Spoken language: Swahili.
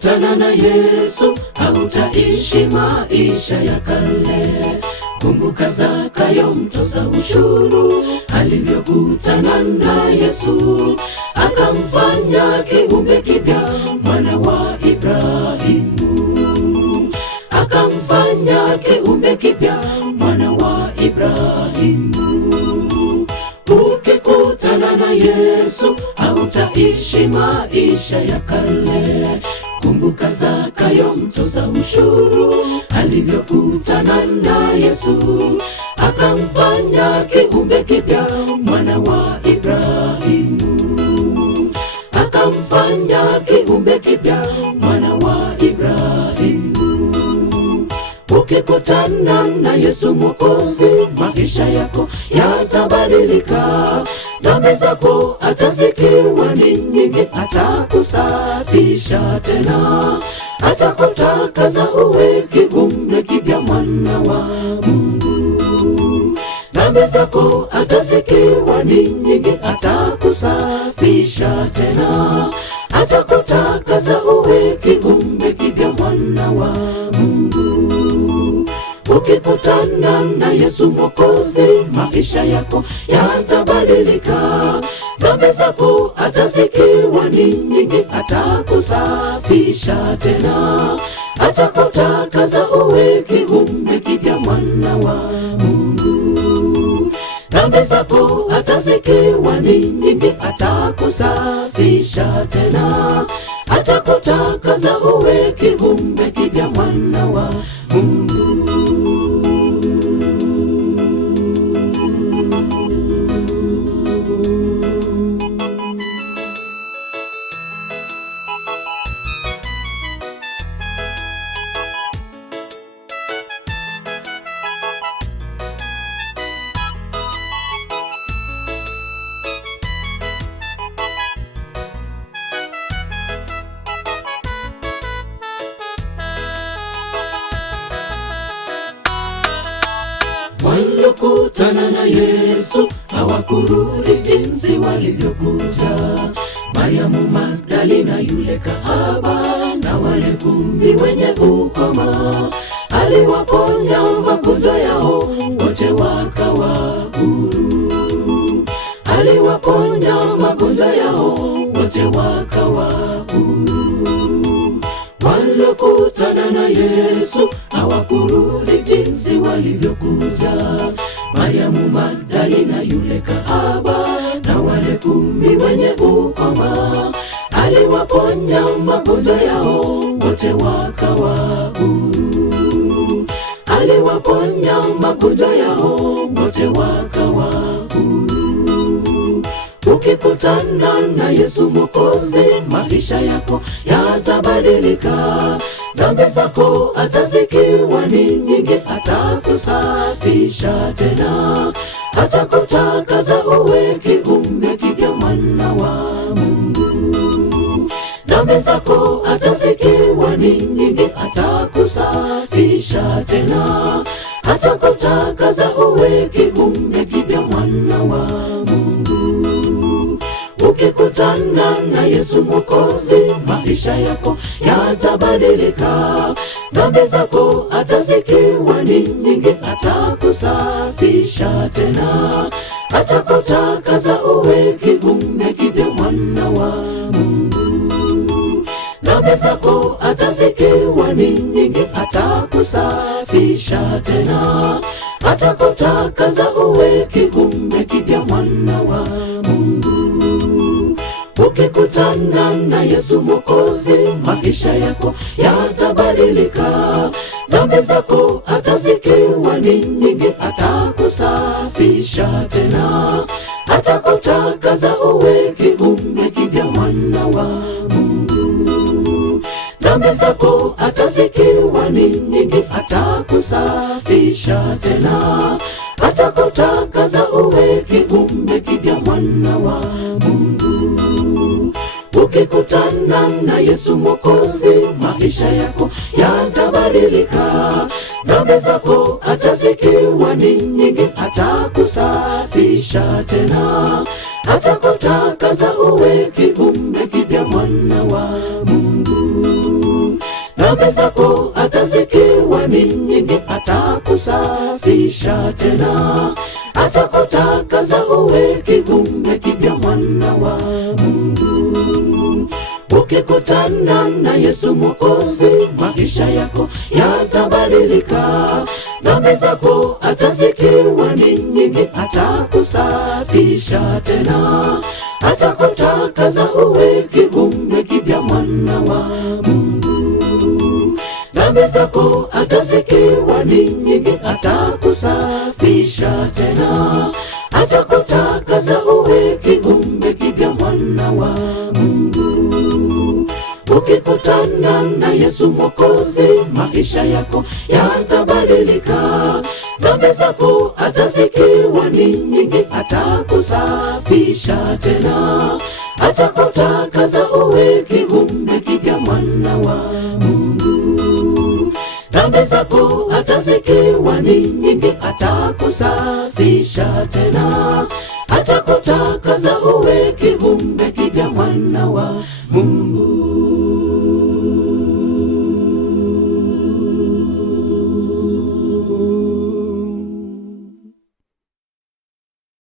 Ukikutana na Yesu hautaishi maisha ya kale. Kumbuka Zakayo mtoza ushuru alivyokutana na Yesu, akamfanya kiumbe kipya, mwana wa Ibrahimu. Akamfanya kiumbe kipya, mwana wa Ibrahimu. Ukikutana na Yesu hautaishi maisha ya kale. Kumbuka Zakayo mtoza ushuru alivyokutana na Yesu, akamfanya kiumbe kipya, mwana wa Ibrahimu. Akamfanya kiumbe kipya, mwana wa Ibrahimu. Ukikutana na Yesu Mwokozi, maisha yako yatabadilika. Dhambi zako atazikiwa ni nyingi, atakusafisha tena, atakutakaza uwe kiumbe kipya, mwana wa Mungu. Dhambi zako atazikiwa ni nyingi, atakusafisha tena, atakutakaza uwe kiumbe kipya, mwana wa Mungu. Ukikutana na Yesu Mwokozi, maisha yako yatabadilika. Dhambi zako atazikiwa ni nyingi, atakusafisha tena, atakutakaza uwe kiumbe kipya, mwana wa Mungu. Dhambi zako atazikiwa ni nyingi, atakusafisha tena, atakutakaza uwe kiumbe kipya, mwana wa Mungu. Waliokutana na Yesu hawakurudi jinsi walivyokuja. Mariamu Magdalena, yule kahaba, na wale 10 wenye ukoma, aliwaponya magonjwa yao, wote wakawa huru. Aliwaponya magonjwa yao, wote wakawa huru. Waliokutana na Yesu hawakurudi jinsi walivyokuja. Mariamu Magdalena, yule kahaba, na wale 10 wenye ukoma, aliwaponya magonjwa yao, wote wakawa huru. Aliwaponya magonjwa yao, wote wakawa huru. Ukikutana na Yesu Mwokozi, maisha yako yatabadilika. Dhambi zako atazikiwa ni nyingi, atakusafisha tena, atakutakaza uwe kiumbe kipya, mwana wa Mungu. Dhambi zako atazikiwa ni nyingi, atakusafisha tena, atakutakaza uwe kiumbe kipya, mwana wa Mungu. Ukikutana na Yesu Mwokozi, maisha yako yatabadilika. Dhambi zako atazikiwa ni nyingi, atakusafisha tena, atakutakaza uwe kiumbe kipya, mwana wa Mungu. Dhambi zako atazikiwa ni nyingi, atakusafisha tena, atakutakaza uwe kiumbe kipya, mwana wa Mungu. Ukikutana na Yesu Mwokozi, maisha yako yatabadilika. Dhambi zako atazikiwa ni nyingi, atakusafisha tena, atakutakaza uwe kiumbe kipya, mwana wa Mungu. Dhambi zako atazikiwa ni nyingi, atakusafisha tena, atakutakaza uwe kiumbe kipya, mwana wa Mungu. Ukikutana na Yesu Mwokozi, maisha yako yatabadilika. Dhambi zako atazikiwa ni nyingi, atakusafisha tena, atakutakaza uwe kiumbe kipya, mwana wa Mungu. Dhambi zako hata zikiwa ni nyingi, atakusafisha tena, atakutakaza uwe kiumbe kipya, mwana wa Mungu. Ukikutana na Yesu Mwokozi, maisha yako yatabadilika. Dhambi zako hata zikiwa ni nyingi, atakusafisha tena, atakutakaza uwe kiumbe kipya, mwana wa Mungu. Dhambi zako hata zikiwa ni nyingi, atakusafisha tena, atakutakaza uwe kiumbe kipya, mwana wa Mungu. Ukikutana na Yesu Mwokozi, maisha yako yatabadilika. Dhambi zako hata zikiwa ni nyingi, atakusafisha tena, atakutakaza uwe kiumbe kipya, mwana wa Mungu. Dhambi zako hata zikiwa ni nyingi, atakusafisha tena, atakutakaza uwe kiumbe kipya, mwana wa Mungu.